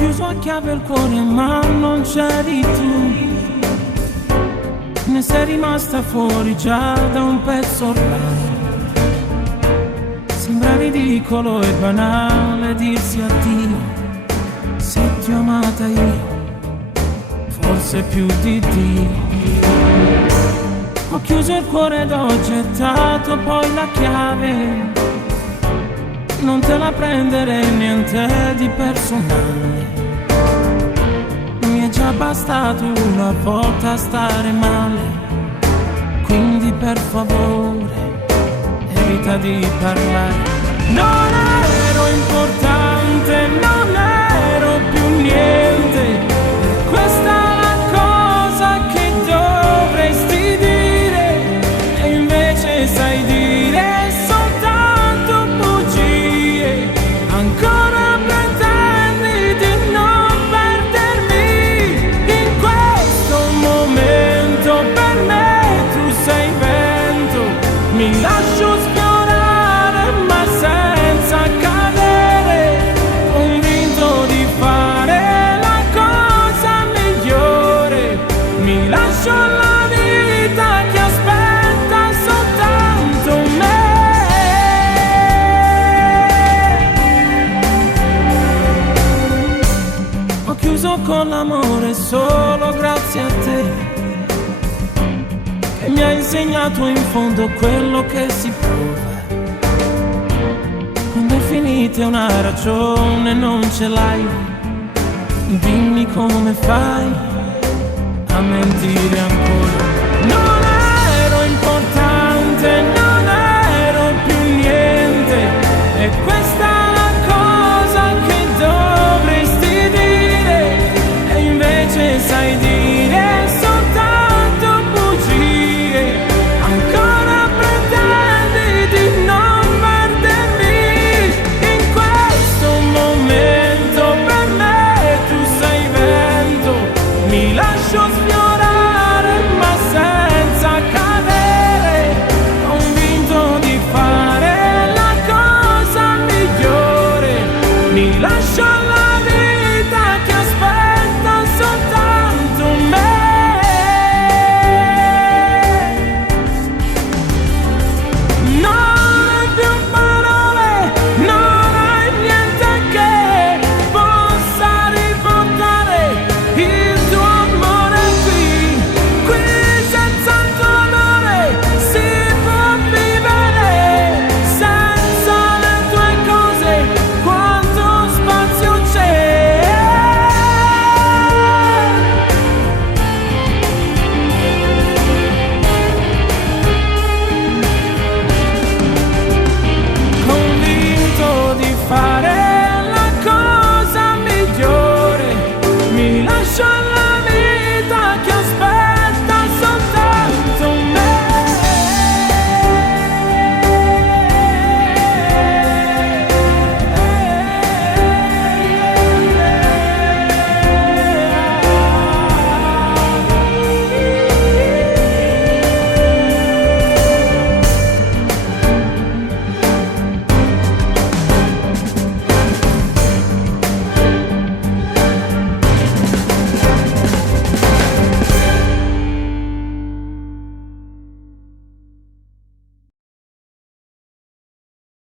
chiuso a chiave il cuore ma non c'eri tu, ne sei rimasta fuori già da un pezzo ormai. Sembra ridicolo e banale dirsi addio, se ti ho amata io, forse più di Dio. Ho chiuso il cuore ed ho gettato poi la chiave, non te la prendere niente di personale. Mi è già bastato una volta stare male, quindi per favore evita di parlare. Non ero importante, non ero più niente, questa è la cosa che dovresti dire, e invece sai dire soltanto bugie. Ancora pretendi di non perdermi in questo momento, per me tu sei vento, mi lascio sfiorare ma senza cadere, convinto di fare la cosa migliore. Mi lascio la vita che aspetta soltanto me. Ho chiuso con l'amore solo grazie a te, che mi ha insegnato in fondo quello che si prova. Quando è finita una ragione non ce l'hai, dimmi come fai a mentire ancora. No!